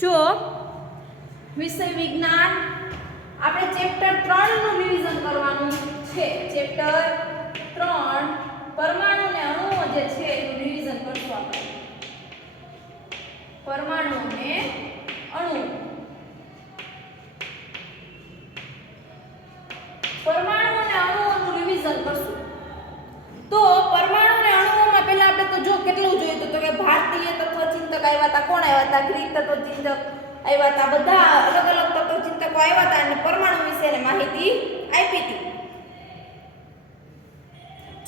જો વિષય વિજ્ઞાન આપણે ચેપ્ટર 3 નું રિવિઝન કરવાનું છે. ચેપ્ટર 3 પરમાણુ અને અણુઓ જે છે એનું રિવિઝન કરશું આપણે. પરમાણુ અને અણુ. પરમાણુ અને અણુઓનું રિવિઝન કરશું. તો પરમાણુ અને અણુઓમાં પહેલા આપણે તો જો કેટલું જોયું તો કે ભારતીય તત્વચિંતક આવ્યા હતા. કોણ આવ્યા હતા? ગ્રીક તત્વચિંતક આવ્યા હતા. બધા અલગ અલગ તત્વચિંતકો આવ્યા હતા અને પરમાણુ વિશેની માહિતી આપી હતી.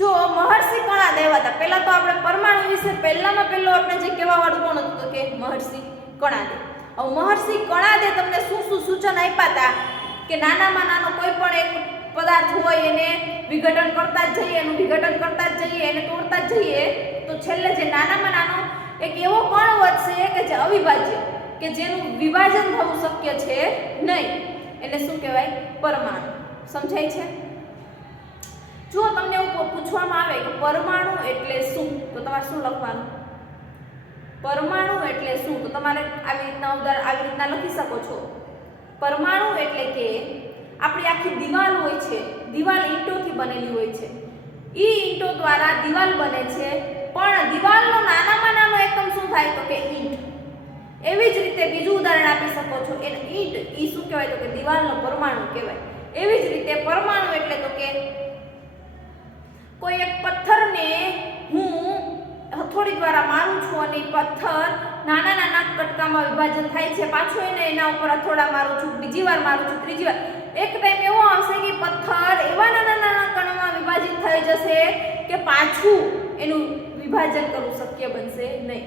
જો મહર્ષિ કણાદ આવ્યા હતા. પહેલા તો આપણે પરમાણુ વિશે પહેલામાં પહેલો આપણે જે કહેવા વાળું કોણ હતું તો કે મહર્ષિ કણાદ. હવે મહર્ષિ કણાદે તમને શું શું સૂચન આપ્યા હતા કે નાનામાં નાનો કોઈ પણ એક પદાર્થ હોય એને વિઘટન કરતા જ જઈએ, એનું વિઘટન કરતા જ જઈએ, એને તોડતા જ જઈએ તો છેલ્લે જે નાનામાં નાનો એક એવો કણ વધશે કે જે અવિભાજ્ય, કે જેનું વિભાજન થવું શક્ય છે નહીં, એને શું કહેવાય? પરમાણુ. સમજાય છે? જો તમને એવું પૂછવામાં આવે કે પરમાણુ એટલે શું તો તમારે શું લખવાનું? પરમાણુ એટલે શું તો તમારે આવી રીતના લખી શકો છો. પરમાણુ એટલે કે આપણી આખી દિવાલ હોય છે, દિવાલ ઈંટોથી બનેલી હોય છે. ઈ ઈંટો દ્વારા દિવાલ બને છે, પણ દિવાલનો નાનામાં નાનો એકમ શું થાય તો કે ઈંટ. એવી જ રીતે બીજું ઉદાહરણ આપી શકો છો. એને ઈંટ ઈ શું કહેવાય તો કે દિવાલનો પરમાણુ કહેવાય. એવી જ રીતે પરમાણુ એટલે તો કે કોઈ એક પથ્થરને હું હથોડી દ્વારા મારું છું અને પથ્થર નાના નાના કટકામાં વિભાજન થાય છે. પાછું એને એના ઉપર હથોડા મારું છું, બીજી વાર મારું છું, ત્રીજી વાર. એક ટાઈમ એવો આવશે કે પથ્થર એવા નાના નાના કણમાં વિભાજિત થઈ જશે કે પાછું એનું વિભાજન કરવું શક્ય બનશે નહીં.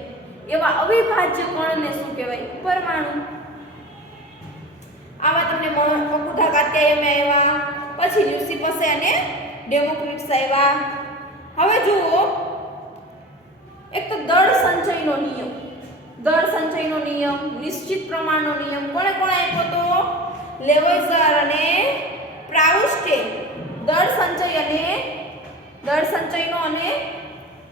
એવા અવિભાજ્ય કણને શું કહેવાય? પરમાણુ. આવા તમને મકુધા કાત્યાયન આવ્યા, પછી લ્યુસીપસે અને ડેમોક્રિટસ આવ્યા. હવે જુઓ, એક તો દળ સંચયનો નિયમ. દળ સંચયનો નિયમ, નિશ્ચિત પ્રમાણનો નિયમ કોણે આપ્યો તો? લેવોઇઝર અને પ્રાઉસ્ટે. દળ સંચયનો અને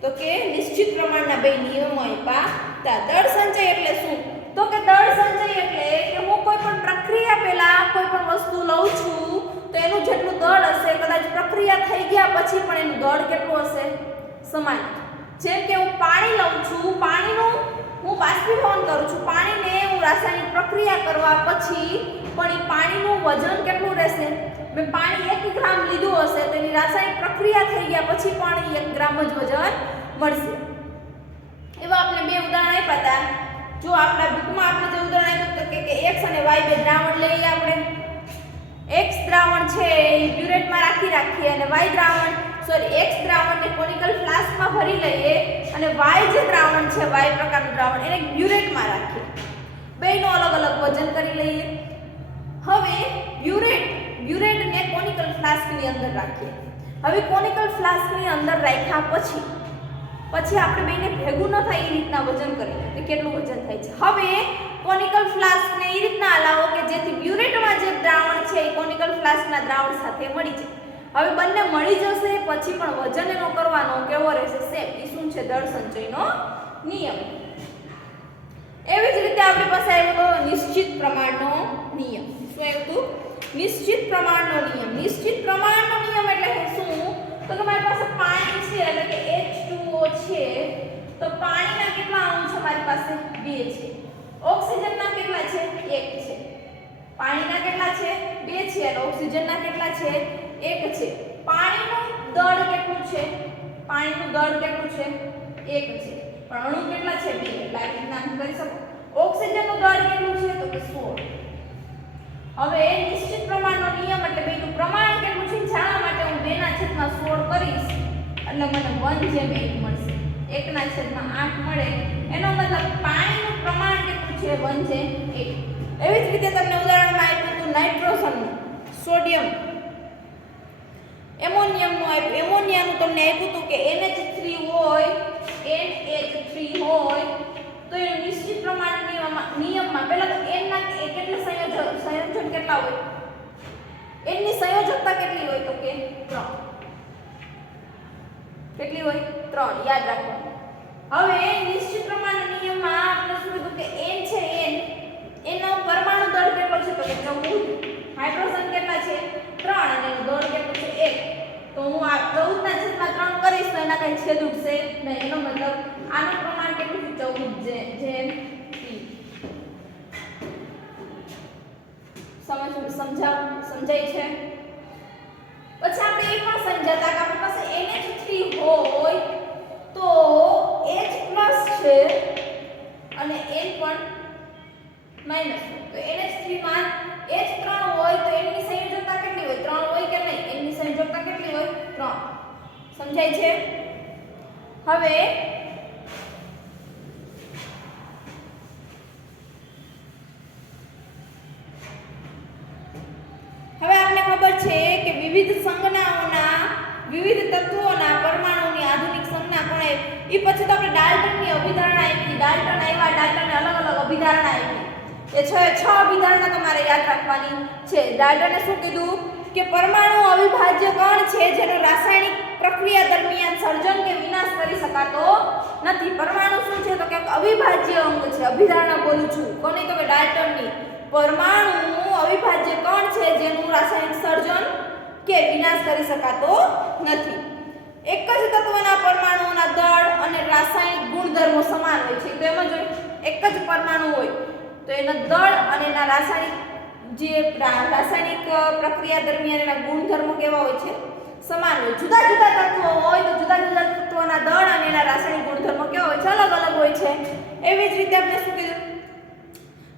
તો કે નિશ્ચિત પ્રમાણના બે નિયમો આપ્યા હતા. દળ સંચય એટલે શું તો કે દળ સંચય એટલે કે હું કોઈ પણ પ્રક્રિયા પહેલા કોઈ પણ વસ્તુ લઉં છું તો એનું જેટલું દળ હશે, કદાચ પ્રક્રિયા થઈ ગયા પછી પણ એનું દળ કેટલું હશે? સમાન. જેમ કે હું પાણી લઉં છું, પાણીનું હું બાષ્પીભવન કરું છું, પાણીને હું રાસાયણિક પ્રક્રિયા કરવા પછી પણ એ પાણીનું વજન કેટલું રહેશે? મેં પાણી 1 ગ્રામ લીધું હશે તો એની રાસાયણિક પ્રક્રિયા થઈ ગયા પછી પણ 1 ગ્રામ જ વજન મળશે. એવા આપણે બે ઉદાહરણ આપ્યા હતા. જો આપણા બુકમાં આપણે જે ઉદાહરણ આપ્યું કે x અને y બે દ્રાવણ લઈએ આપણે. x દ્રાવણ છે એ બ્યુરેટમાં રાખીએ અને y દ્રાવણ x દ્રાવણને કોનિકલ ફ્લાસ્કમાં ભરી લઈએ અને y જે દ્રાવણ છે, y પ્રકારનું દ્રાવણ એને બ્યુરેટમાં રાખીએ. બેયનો અલગ અલગ વજન કરી લઈએ. હવે બ્યુરેટને કોનિકલ ફ્લાસ્કની અંદર રાખીએ. હવે કોનિકલ ફ્લાસ્કની અંદર રાખ્યા પછી આપણે બેને ભેગું ન થાય એ રીતના વજન કરીએ કે કેટલું વજન થાય છે. હવે કોનિકલ ફ્લાસ્કને એ રીતના હલાવો કે જેથી બ્યુરેટમાં જે દ્રાવણ છે એ કોનિકલ ફ્લાસ્કના દ્રાવણ સાથે મળી જાય. હવે બંને મળી જશે પછી પણ વજન એનો કરવાનો કેવો રહેશે? સેમ. એ શું છે? દળ સંચયનો નિયમ. એવી જ રીતે આપણી પાસે આવ્યો તો નિશ્ચિત પ્રમાણનો નિયમ. શું આવ્યું હતું? નિશ્ચિત પ્રમાણનો નિયમ. નિશ્ચિત પ્રમાણનો નિયમ એટલે શું તો કે મારી પાસે પાણી છે એટલે કે H2O છે તો પાણીના કેટલા અણુ છે મારી પાસે? 2 છે. ઓક્સિજનના કેટલા છે? 1 છે. પાણીના કેટલા છે? 2 છે અને ઓક્સિજનના કેટલા છે? 1 છે. પાણીનું દળ કેટલું છે? પાણીનું દળ કેટલું છે? 1 છે. પણ અણુ કેટલા છે? 2. એટલે આ રીતના કરી શકો. ઓક્સિજનનું દળ કેટલું છે તો કે 16. હવે નિશ્ચિત પ્રમાણનો નિયમ એટલે બેનું પ્રમાણ કેટલું છે જાણવા માટે હું 2/16 કરીશ એટલે મને 1/8 મળશે. 1/8 મળે એનો મતલબ પાણીનું પ્રમાણ કેટલું છે? 1/8. એવી જ રીતે તમને ઉદાહરણમાં આપ્યું હતું નાઇટ્રોજનનું, સોડિયમ, એમોનિયમનું આપ્યું. એમોનિયાનું તમને આપ્યું હતું કે NH3 હોય તો એ નિશ્ચિત પ્રમાણના નિયમમાં પહેલા તો n ના કેટલા સંયોજન કેટલા હોય? n ની સંયોજકતા કેટલી હોય તો કે 3. કેટલી હોય? 3. યાદ રાખવાનું. હવે નિશ્ચિત પ્રમાણના નિયમમાં આપણે શું કીધું કે n છે n કઈ છેદ ઉડશે નહીં. એનો મતલબ આનું પ્રમાણ કેટલું છે 14 સમજાય છે. પછી આપણે એ પણ સમજાતા કે આપણી પાસે NH3 હોય તો H+ છે અને N પણ માઈનસ હોય. તો NH3 માં H3 હોય તો N ની સંયોજકતા કેટલી હોય? 3 હોય કે નહીં? N ની સંયોજકતા કેટલી હોય? 3. સમજાય છે? હવે આપને ખબર છે કે વિવિધ સંજ્ઞાઓના વિવિધ તત્વોના પરમાણુની આધુનિક સંજ્ઞા કોણે? એ પછી તો આપણે ડાલ્ટનની અભિધારણા આપી. ડાલ્ટન આવ્યા, ડાલ્ટને અલગ અલગ અભિધારણા આપી. એ 6 અભિધારણા તમારે યાદ રાખવાની છે. ડાલ્ટને શું કીધું કે પરમાણુ અવિભાજ્ય કણ છે જેનો રાસાયણિક પ્રક્રિયા દરમિયાન સર્જન કે વિનાશ કરી શકાતો નથી. પરમાણુ શું છે તો કે અવિભાજ્ય અંગ છે. અભિધારણા બોલું છું કોની? તો કે ડાલ્ટનની. પરમાણુ અવિભાજ્ય કણ છે જેનું રાસાયણિક સર્જન કે વિનાશ કરી શકાતો નથી. એક જ તત્વના પરમાણુઓના દળ અને રાસાયણિક ગુણધર્મો સમાન હોય છે. તો એમાં જો એક જ પરમાણુ હોય તો એના દળ અને એના રાસાયણિક પ્રક્રિયા દરમિયાન એના ગુણધર્મો કેવા હોય છે? સમાન હોય. જુદા જુદા તત્વો હોય તો જુદા જુદા તત્વોના દળ અને એના રાસાયણિક ગુણધર્મો કેવા હોય છે? અલગ અલગ હોય છે. એવી જ રીતે આપણે શું કીધું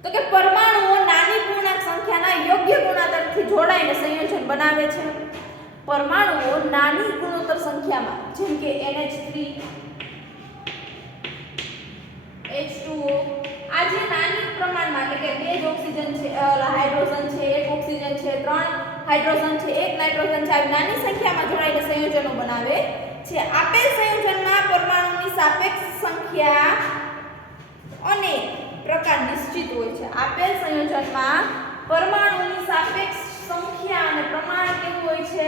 તો કે પરમાણુઓ નાની પૂર્ણાંક સંખ્યાના યોગ્ય ગુણાંતરથી જોડાઈને સંયોજન બનાવે છે. પરમાણુઓ નાની ગુણોત્તર સંખ્યામાં જેમ કે NH3 H2O આ જે નાની પ્રમાણમાં એટલે કે 2 ઓક્સિજન છે, હાઇડ્રોજન છે, 1 ઓક્સિજન છે, 3 હાઇડ્રોજન છે, 1 નાઇટ્રોજન છે, આવી નાની સંખ્યામાં જોડાઈને સંયોજનો બનાવે છે. આપેલ સંયોજનમાં પરમાણુની સાપેક્ષ સંખ્યા અને પ્રકાર નિશ્ચિત હોય છે. આપેલ સંયોજનમાં પરમાણુની સાપેક્ષ સંખ્યા અને પ્રમાણ કેવું હોય છે?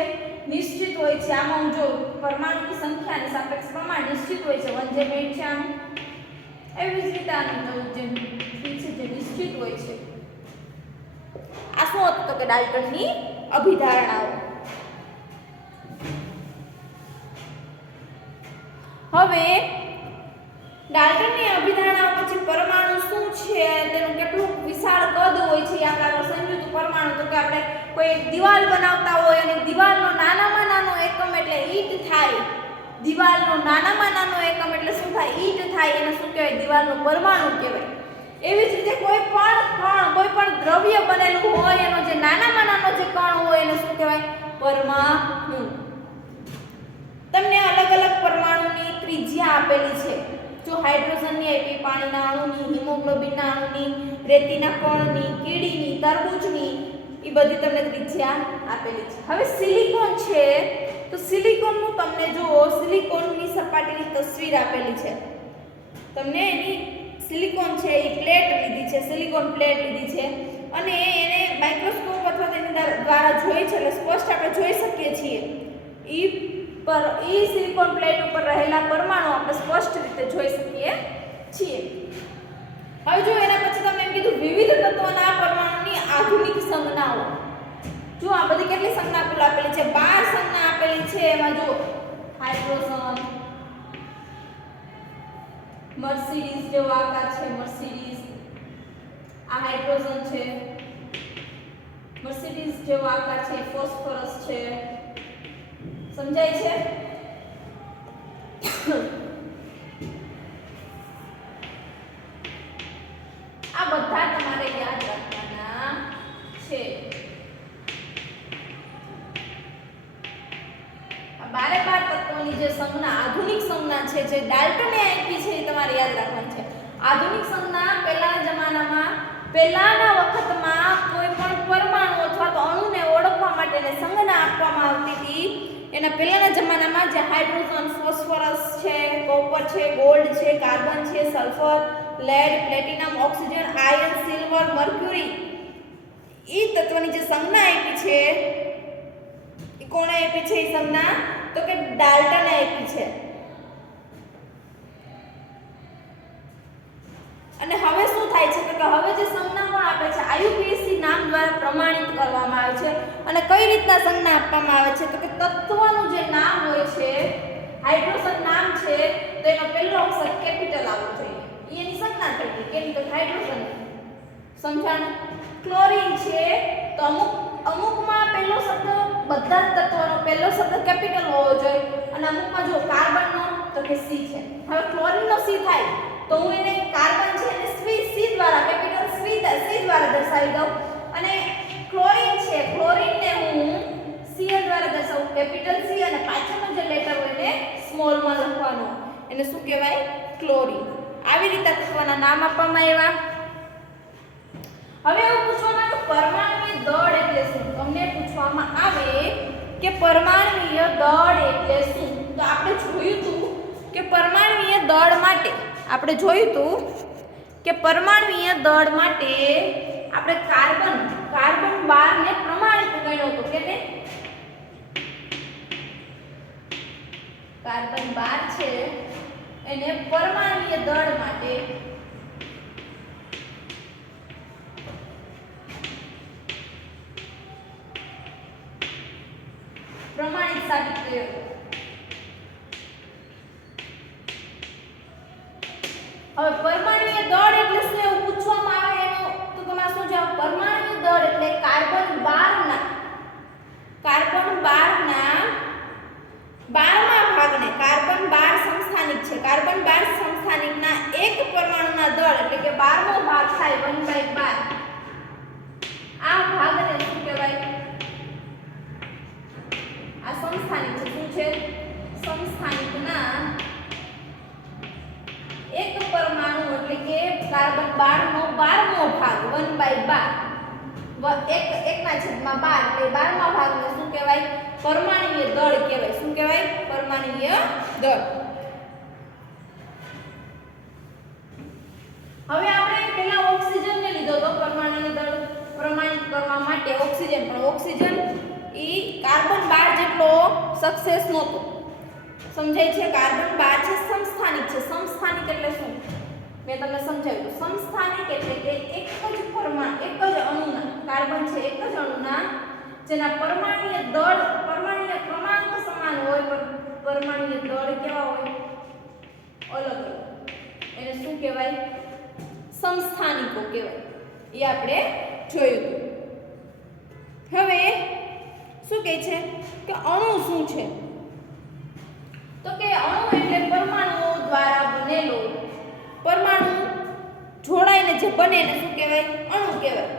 નિશ્ચિત હોય છે. આમાં જો પરમાણુની સંખ્યા અને સાપેક્ષ પ્રમાણ નિશ્ચિત હોય છે. 1:8 છે આનું. એવી જ રીતે આનું જે નિશ્ચિત હોય છે. આ શું હતું તો કે ડાલ્ટનની અભિધારણાઓ. હવે ડાલ્ટનની અભિધારણાઓ પછી પરમાણુ શું છે, તેનું કેટલું વિશાળ કદ હોય છે, આપણે સમજ્યું તો પરમાણુ તો કે આપણે કોઈ એક દિવાલ બનાવતા હોય અને દિવાલનો નાનામાં નાનો એકમ એટલે ઈંટ થાય. દિવાલનો નાનામાં નાનો એકમ એટલે શું થાય? ઈંટ થાય. એને શું કહેવાય? દિવાલનો પરમાણુ કહેવાય. એવી જ રીતે કોઈ પણ દ્રવ્ય બનેલું હોય એનો જે નાનામાં નાનો જે કણ હોય એને શું કહેવાય? પરમાણુ. તમને અલગ અલગ પરમાણુની ત્રિજ્યા આપેલી છે. જો હાઇડ્રોજનની આપી, પાણીના અણુની, હિમોગ્લોબિનના અણુની, રેતીના કણની, કીડીની, તરબૂચની, એ બધી તમને ત્રિજ્યા આપેલી છે. હવે સિલિકોન છે તો સિલિકોનનું તમને જો સિલિકોનની સપાટીની તસવીર આપેલી છે. તમને એની સિલિકોન છે એ પ્લેટ લીધી છે, સિલિકોન પ્લેટ લીધી છે અને એને માઇક્રોસ્કોપ અથવા તેની દ્વારા જોઈ છે એટલે સ્પષ્ટ આપણે જોઈ શકીએ છીએ. સિલિકોન પ્લેટ ઉપર રહેલા પરમાણુ આપણે સ્પષ્ટ રીતે જોઈ શકીએ છીએ. હવે જો એના પછી તમને એમ કીધું વિવિધ તત્વોના પરમાણુની આધુનિક સંજ્ઞાઓ. જો આ બધી કેટલી સંજ્ઞા આપેલી છે? 12 સંજ્ઞા આપેલી છે. એમાં જો હાઇડ્રોજન, મર્સિડીઝ જેવો આકાર છે, મર્સિડીઝ. આ હાઇડ્રોજન છે, મર્સિડીઝ જેવો આકાર છે, ફોસ્ફરસ છે. સમજાય છે? આ બધા તમારે યાદ રાખવાના છે. આ 12 તત્વોની જે સંજ્ઞા આધુનિક સંજ્ઞા છે જે ડાલ્ટને આપી છે એ તમારે યાદ રાખવાની છે. આધુનિક સંજ્ઞા પહેલાના જમાનામાં પહેલાના વખતમાં કોઈ પણ પરમાણુ અથવા તો અણુને ઓળખવા માટેની સંજ્ઞા આપવામાં આવતી હતી. એના પહેલાના જમાનામાં જે હાઇડ્રોજન, ફોસ્ફરસ છે, કોપર છે, ગોલ્ડ છે, કાર્બન છે, sulphur, lead, platinum, oxygen, iron, silver, mercury એ તત્વની જે સંજ્ઞા આપી છે એ કોણે આપી છે? એ સંજ્ઞા તો કે ડાલ્ટને આપી છે. અને હવે શું થાય છે કે હવે જે સંજ્ઞા પણ આપે છે IUPAC નામ દ્વારા પ્રમાણિત કરવામાં આવે છે. અને કઈ રીતના સંજ્ઞા આપવામાં આવે છે તો કે તત્વનું જે નામ હોય છે હાઇડ્રોજન નામ છે તો એનો પહેલો અક્ષર કેપિટલ આવવો જોઈએ. એની સંજ્ઞા થઈ કેમ તો હાઇડ્રોજન. સમજાણું? ક્લોરીન છે તો અમુકમાં પહેલો શબ્દ બધા જ તત્વોનો પહેલો શબ્દ કેપિટલ હોવો જોઈએ અને અમુકમાં જો કાર્બનનો તો કે સી છે. હવે ક્લોરીનનો સી થાય તો હું એને કાર્બન છે એને સી દ્વારા કેપિટલ સી દ્વારા દર્શાવી દઉં અને ક્લોરીન છે ક્લોરીનને હું સી દ્વારા દર્શાવું કેપિટલ સી અને પાછળનો જે લેટર હોય એને સ્મોલ માં લખવાનો એને શું કહેવાય ક્લોરીન. આવી રીતે તત્વના નામ આપવામાં આવ્યા. હવે એવું પૂછવામાં આવે પરમાણુય દળ એટલે શું? તમને પૂછવામાં આવે કે પરમાણુય દળ એટલે શું? તો આપણે જોયું હતું કે પરમાણુય દળ માટે આપણે જોયું હતું કે પરમાણુય દળ માટે આપણે કાર્બન 12 ને પ્રમાણિત ગણ્યો હતો કે કાર્બન 12 છે એને પરમાણુય દળ માટે પ્રમાણિત સાબિત કર્યો. હવે પરમાણુય દળ એટલે શું એવું પૂછવામાં આવે એનો તો તમારે શું જવાબ? પરમાણુય દળ એટલે કાર્બન 12 ના 12મા ભાગને કાર્બન 12 સમસ્થાનિક છે. કાર્બન 12 સમસ્થાનિકના એક પરમાણુના દળ એટલે કે 12મો ભાગ થાય 1/12. આ ભાગને શું કહેવાય? આ સમસ્થાનિક છે. શું છે? સમસ્થાનિકના એક પરમાણુ એટલે કે કાર્બન 12 નો 12મો ભાગ 1/12 એકના છેદમાં 12 એટલે 12મા ભાગને શું કહેવાય? પરમાણુય દળ કહેવાય. શું કહેવાય? પરમાણુય દળ. હવે આપણે પહેલા ઓક્સિજનને લીધો તો પરમાણુય દળ પ્રમાણિત કરવા માટે ઓક્સિજન પણ ઓક્સિજન ઈ કાર્બન 12 જેટલો સક્સેસ નહોતો. સમજાય છે? કાર્બન 12 છે સમસ્થાનિક છે. સમસ્થાનિક એટલે શું? મેં તમને સમજાવ્યું. સમસ્થાનિક એટલે કે એક જ અણુના કાર્બન છે એક જ અણુના જેના પરમાણુય ક્રમાંક સમાન હોય પણ પરમાણુય દળ કેવા હોય? અલગ અલગ. એને શું કહેવાય? સમસ્થાનિકો કહેવાય. એ આપણે જોયું હતું. હવે શું કહે છે કે અણુ શું છે? તો કે અણુ એટલે પરમાણુઓ દ્વારા બનેલો પરમાણુ જોડાઈને જે બને એને શું કહેવાય? અણુ કહેવાય.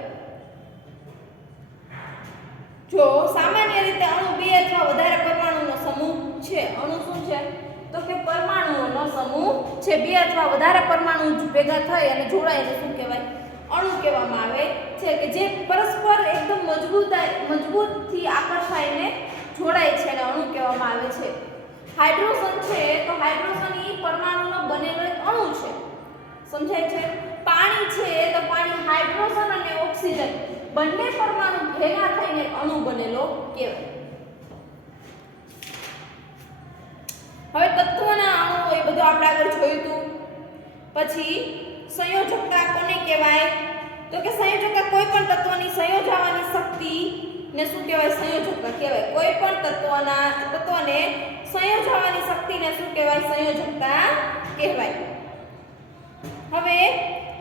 જો સામાન્ય રીતે અણુ બે અથવા વધારે પરમાણુનો સમૂહ છે. અણુ શું છે? તો કે પરમાણુઓનો સમૂહ છે. બે અથવા વધારે પરમાણુ ભેગા થઈ અને જોડાઈને શું કહેવાય? અણુ કહેવામાં આવે છે કે જે પરસ્પર એકદમ મજબૂતથી આકર્ષાઈને જોડાય છે અને અણુ કહેવામાં આવે છે. હાઇડ્રોજન છે તો હાઇડ્રોજન ઈ પરમાણુનો બનેલો એક અણુ છે. સમજાય છે? પાણી છે તો પાણી હાઇડ્રોજન અને ઓક્સિજન બંને પરમાણુ ભેગા થઈને અણુ બનેલો કહેવાય. હવે તત્વના અણુ એ બધું આપણે આગળ જોયું હતું. પછી સંયોજકતા કોને કહેવાય? તો કે સંયોજકતા કોઈ પણ તત્વની સંયોજવાની શક્તિ ને શું કહેવાય? સંયોજકતા કહેવાય. કોઈ પણ તત્વને સંયોજવાની શક્તિને શું કહેવાય? સંયોજકતા કહેવાય. હવે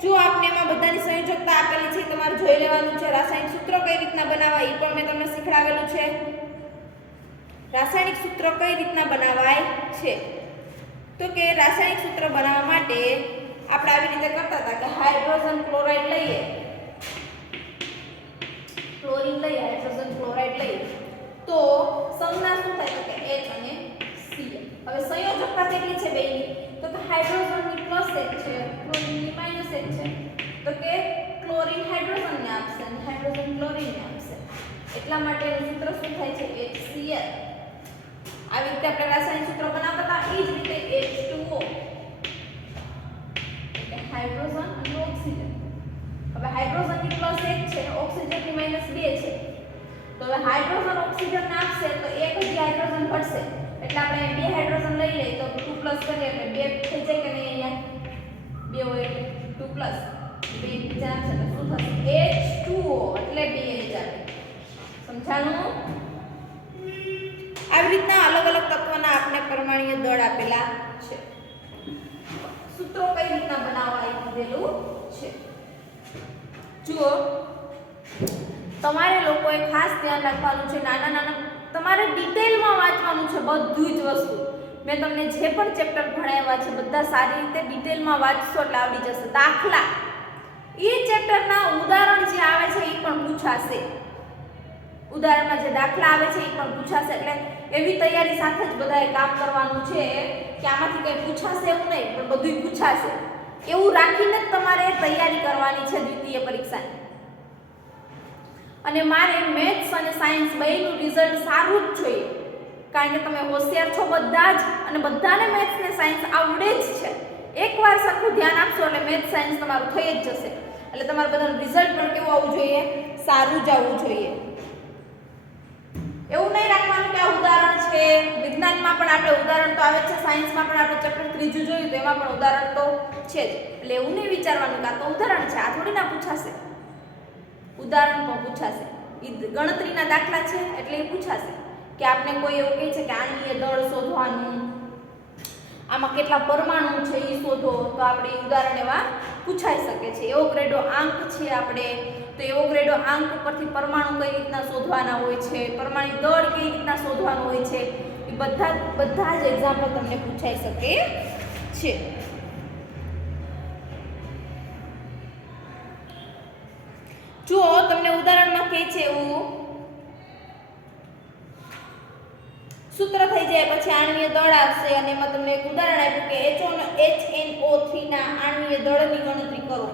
જો આપને એમાં બધાની સંયોજકતા આપેલી છે તમારે જોઈ લેવાનું છે. રાસાયણિક સૂત્ર કઈ રીતના બનાવવા એ પણ મેં તમને શીખડાવેલું છે. રાસાયણિક સૂત્ર કઈ રીતના બનાવાય છે? તો કે રાસાયણિક સૂત્ર બનાવવા માટે આપણે આવી રીતે કરતા હતા કે હાઇડ્રોજન ક્લોરાઇડ લઈએ, ક્લોરીન લઈએ, હાઇડ્રોજન ક્લોરાઇડ લઈએ તો સંજ્ઞા શું થાય? તો કે H અને Cl. હવે સંયોજકતા કેટલી છે બેની? તો કે હાઇડ્રોજનની +1 છે, ક્લોરીનની -1 છે. તો કે ક્લોરીન હાઇડ્રોજનને આપશે અને હાઇડ્રોજન ક્લોરીનને આપશે. એટલા માટે એનું સૂત્ર શું થાય છે? HCl. આવી રીતે આપણે રાસાયણિક સૂત્ર બનાવતા હતા. એ જ રીતે H2O એટલે હાઇડ્રોજન અને ઓક્સિજન. હવે હાઇડ્રોજનની +1 છે, ઓક્સિજનની -2 છે. તો હવે હાઇડ્રોજન ઓક્સિજનને આપશે તો એક જ હાઇડ્રોજન ઘટશે. એટલે આપણે 2 હાઇડ્રોજન લઈ લઈએ તો 2+ કરીએ એટલે 2 થઈ જાય કે નહીં? અહીંયા 2 હોય એટલે 2+ 2 બીજા આપશે તો શું થશે? H2O એટલે 2 સમજાણું? આવી રીતના અલગ અલગ તત્વના આપણે પરમાણ્વીય દળ આપેલા છે. સૂત્રો કઈ રીતના બનાવવા એ કીધેલું છે. જુઓ, તમારે લોકોએ ખાસ ધ્યાન રાખવાનું છે, નાના નાના તમારે ડિટેલમાં વાંચવાનું છે બધું જ વસ્તુ. મેં તમને જે પણ ચેપ્ટર ભણાવ્યા છે બધા સારી રીતે ડિટેલમાં વાંચશો એટલે આવડી જશે. દાખલા એ ચેપ્ટરના ઉદાહરણ જે આવે છે એ પણ પૂછાશે. ઉદાહરણમાં જે દાખલા આવે છે એ પણ પૂછાશે. એટલે એવી તૈયારી સાથે જ બધાએ કામ કરવાનું છે કે આમાંથી કંઈ પૂછાશે એવું નહીં, પણ બધું પૂછાશે એવું રાખીને જ તમારે તૈયારી કરવાની છે દ્વિતીય પરીક્ષાની. અને મારે મેથ્સ અને સાયન્સ બેયનું રિઝલ્ટ સારું જ જોઈએ, કારણ કે તમે હોશિયાર છો બધા જ અને બધાને મેથ્સ ને સાયન્સ આવડે જ છે. એકવાર સરખું ધ્યાન આપશો એટલે મેથ્સ સાયન્સ તમારું થઈ જ જશે. એટલે તમારું બધાનું રિઝલ્ટ પણ કેવું આવવું જોઈએ? સારું જ આવવું જોઈએ. એવું નહીં રાખવાનું કે આ ઉદાહરણ છે. વિજ્ઞાનમાં પણ આપણે ઉદાહરણ તો આવે જ છે, સાયન્સમાં પણ આપણે ચેપ્ટર 3 જોયું તો એમાં પણ ઉદાહરણ તો છે જ. એટલે એવું નહીં વિચારવાનું કે આ તો ઉદાહરણ છે, આ થોડી ના પૂછાશે. ઉદાહરણ પણ પૂછાશે. એ ગણતરીના દાખલા છે એટલે એ પૂછાશે કે આપણે કોઈ એવું કહે છે કે આણ્વીય દળ શોધવાનું, આમાં કેટલા પરમાણુ છે એ શોધો, તો આપણે ઉદાહરણ એવા પૂછાઈ શકે છે. એવોગ્રેડો આંક છે આપણે, તો એવોગ્રેડો આંક ઉપરથી પરમાણુ કઈ રીતના શોધવાના હોય છે, પરમાણુ દળ કઈ રીતના શોધવાનું હોય છે, એ બધા જ એક્ઝામ્પલ તમને પૂછાઈ શકે છે. જુઓ, તમને ઉદાહરણમાં કહે છે એવું સૂત્ર થઈ જાય પછી આણ્વીય દળ આવશે અને એમાં તમને એક ઉદાહરણ આપ્યું કે HNO3 ના આણ્વીય દળની ગણતરી કરો.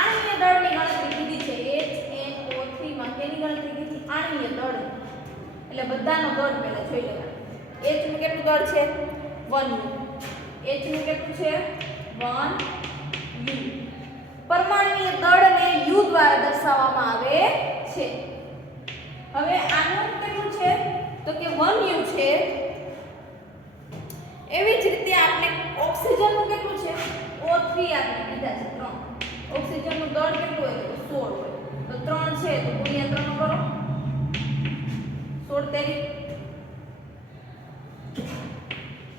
આણ્વીય દળની ગણતરી કીધી છે. HNO3 માં કેની ગણતરી કીધી? આણ્વીય દળ. એટલે બધાનો દળ પહેલા જોઈ લેવાનો. H નું કેટલું દળ છે? 1U. H નું કેટલું છે? 1U. પરમાણ્વીય દળને U દ્વારા દર્શાવવામાં આવે છે. હવે આનું કેટલું છે? તો કે 1U છે. એવી જ રીતે આપણે ઓક્સિજનનું કેટલું છે? O3 આપણે કીધા છે 3. ઓક્સિજનનું દળ કેટલું હોય? તો 16 હોય. તો 3 છે તો ગુણ્યા 3 કરો. 16 તેરી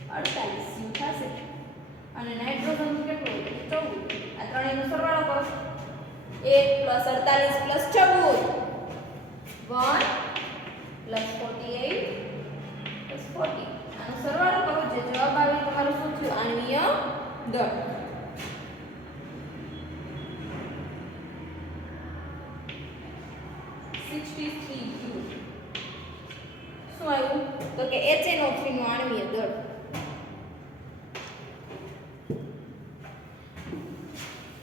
48 થશે. અને નાઇટ્રોજનનું કેટલું હોય? 14. આ ત્રણેયનો સરવાળો કરો. 1 + 48 + 14 1 + 48 + 40. આનો સરવાળો કરો, જે જવાબ આવે તમારો શું થયું? આણ્વીય દળ. શું આવ્યું? તો કે HNO3 નું આણ્વીય દળ.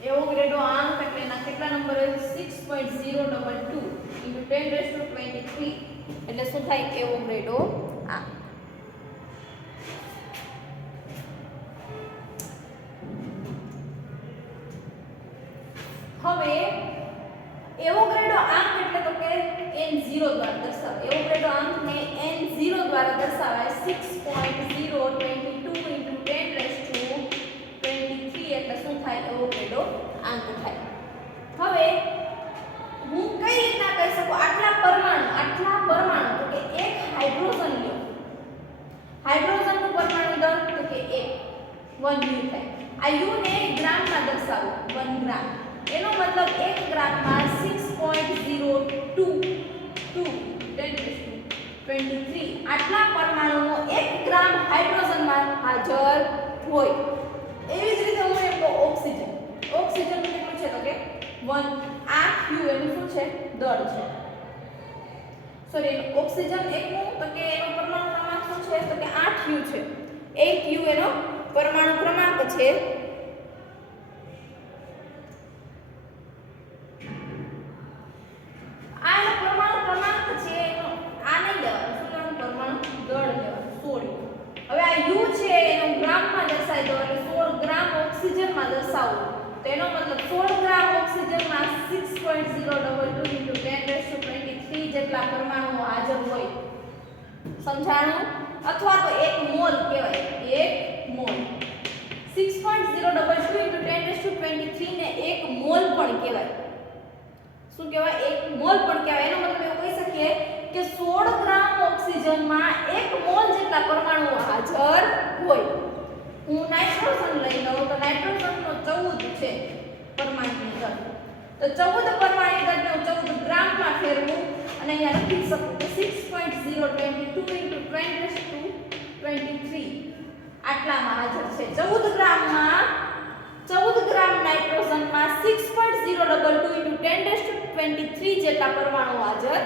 એવોગ્રેડો આંક એટલે એના કેટલા નંબર હોય? 6.022 × 10⁻23 એટલે શું થાય? એવોગ્રેડો આંક. હવે એવોગ્રેડો આંક એટલે તો કે n0 દ્વારા દર્શાવાય. એવોગ્રેડો આંકને n0 દ્વારા દર્શાવાય. 6.022 × 10⁻23 એટલે શું થાય? એવોગ્રેડો આંક થાય. હવે હું કઈ રીતના કહી શકું આટલા પરમાણુ તો કે એક હાઇડ્રોજન લો. હાઇડ્રોજનનું પરમાણુ દળ તો કે 1U થાય. આ U ને ગ્રામમાં દર્શાવો. 1 ગ્રામ. એનો મતલબ 1 ગ્રામમાં 6.022 10⁻23 આટલા પરમાણુનો 1 ગ્રામ હાઇડ્રોજનમાં હાજર હોય. એવી જ રીતે હું એમ કહું ઓક્સિજન. ઓક્સિજનનું કેટલું છે? તો કે 1. આ Q એનું શું છે? દળ છે. સોરી, ઓક્સિજન એકનું તો કે એનો પરમાણુ ક્રમાંક શું છે? તો કે 8U છે. 8U એનો પરમાણુ ક્રમાંક છે. આ એનો પરમાણુ ક્રમાંક છે. એનો આ નહીં લેવાનું, શું લેવાનું? પરમાણુ દળ લેવાનું. 16. હવે આ U છે એનો ગ્રામમાં દર્શાવી દો એટલે 16 ગ્રામ ઓક્સિજનમાં દર્શાવો. તો એનો મતલબ 16 ગ્રામ ઓક્સિજનમાં 6.022 × 10⁻23 જેટલા પરમાણુઓ હાજર હોય. સમજાણું? અથવા તો 1 મોલ કહેવાય. 1 મોલ. 6.022 × 10⁻23 ને 1 મોલ પણ કહેવાય. શું કહેવાય? 1 મોલ પણ કહેવાય. એનો મતલબ એવું કહી શકીએ કે 16 ગ્રામ ઓક્સિજન ઓક્સિજનમાં 1 મોલ જેટલા પરમાણુઓ હાજર હોય. હું નાઇટ્રોજન લઈ લઉં તો નાઇટ્રોજનનો 14 છે પરમાણુ દળ. તો 14 પરમાણુ દળને હું 14 ગ્રામમાં ફેરવું અને અહીંયા લખી શકું કે 6.022 × 10⁻23 આટલામાં હાજર છે. 14 ગ્રામમાં 14 ગ્રામ નાઇટ્રોજનમાં 6.022 × 10⁻23 જેટલા પરમાણુ હાજર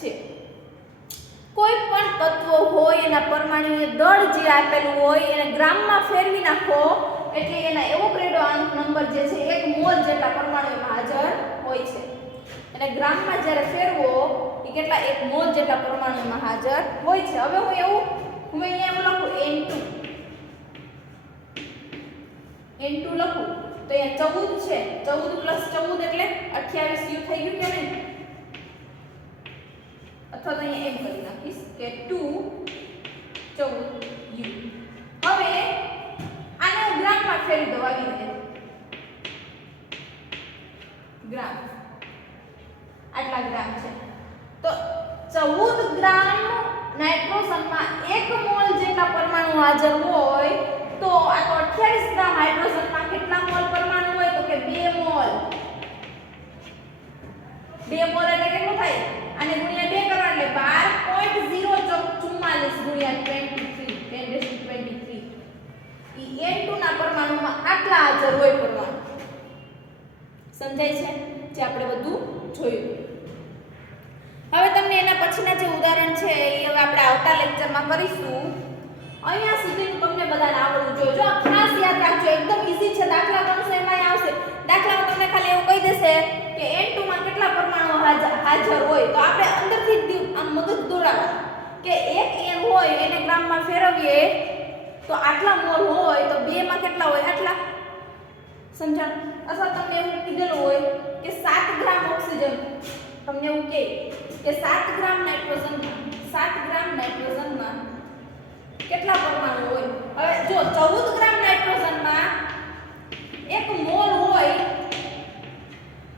છે. કોઈ પણ તત્વ હોય એના પરમાણુય દળ જે આપેલું હોય એને ગ્રામમાં ફેરવી નાખો એટલે એના એવોગાડ્રો નંબર જે છે 1 મોલ જેટલા પરમાણુમાં હાજર હોય છે. અને ગ્રામમાં જ્યારે ફેરવો એ કેટલા 1 મોલ જેટલા પરમાણુમાં હાજર હોય છે. હવે હું અહીંયા એવું લખું N2 લખું તો અહીંયા 14 છે. 14 + 14 એટલે 28 U થઈ ગયું કે નહીં? અથવા તો અહીંયા એમ કરી નાખીશ કે 2 14 U. હવે આને હું ગ્રામમાં ફેરવી દઉં આવી રીતે. ગ્રામ આટલા ગ્રામ છે. તો 14 ગ્રામ નાઇટ્રોજનમાં 1 મોલ જેટલા પરમાણુ હાજર હોય તો આ તો 28 ગ્રામ હાઇડ્રોજનમાં કેટલા મોલ પરમાણુ હોય તો કે 2 મોલ. 2 મોલ એટલે કેટલું થાય? આને ગુણ્યા 2 કરવા એટલે 12.044 × 10⁻23 ઈ N2 ના પરમાણુમાં આટલા હાજર હોય પરમાણુ. સમજાય છે? જે આપણે બધું જોયું. હવે તમને એના પછીના જે ઉદાહરણ છે એ હવે આપણે આવતા લેક્ચરમાં કરીશું. અહીંયા સુધીનું તમને બધાને આવડવું જોઈએ. જો ખાસ યાદ રાખજો, એકદમ ઈઝી છે. દાખલા ગણશો એમાં આવશે. દાખલામાં તમને ખાલી એવું કહી દેશે કે N2 માં કેટલા પરમાણુ હાજર હોય તો આપણે અંદરથી આમ મગજ દોડાવવાનું કે 1 N હોય એને ગ્રામમાં ફેરવીએ તો આટલા મોલ હોય તો 2 માં કેટલા હોય આટલા. સમજાણ? અથવા તમને એવું કીધેલું હોય કે 7 ગ્રામ ઓક્સિજન, તમને એવું કહે કે 7 ગ્રામ નાઇટ્રોજનમાં કેટલા પરમાણુ હોય. હવે જો 14 ગ્રામ નાઇટ્રોજનમાં 1 મોલ હોય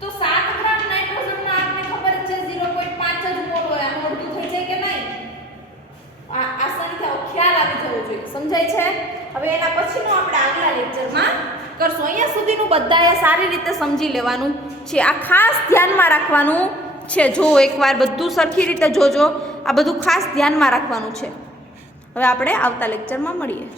તો 7 ગ્રામ નાઇટ્રોજનમાં આપને ખબર છે 0.5 જ મોલ હોય. આનું અડધું થઈ જાય કે નહીં? આ સંખ્યાઓ ખ્યાલ આવી જવો જોઈએ. સમજાય છે? હવે એના પછીનું આપણે આગલા લેક્ચરમાં કરશું. અહીંયા સુધીનું બધાએ સારી રીતે સમજી લેવાનું છે. આ ખાસ ધ્યાનમાં રાખવાનું છે. જો એકવાર બધું સરખી રીતે જોજો. આ બધું ખાસ ધ્યાનમાં રાખવાનું છે. હવે આપણે આવતા લેક્ચરમાં મળીએ.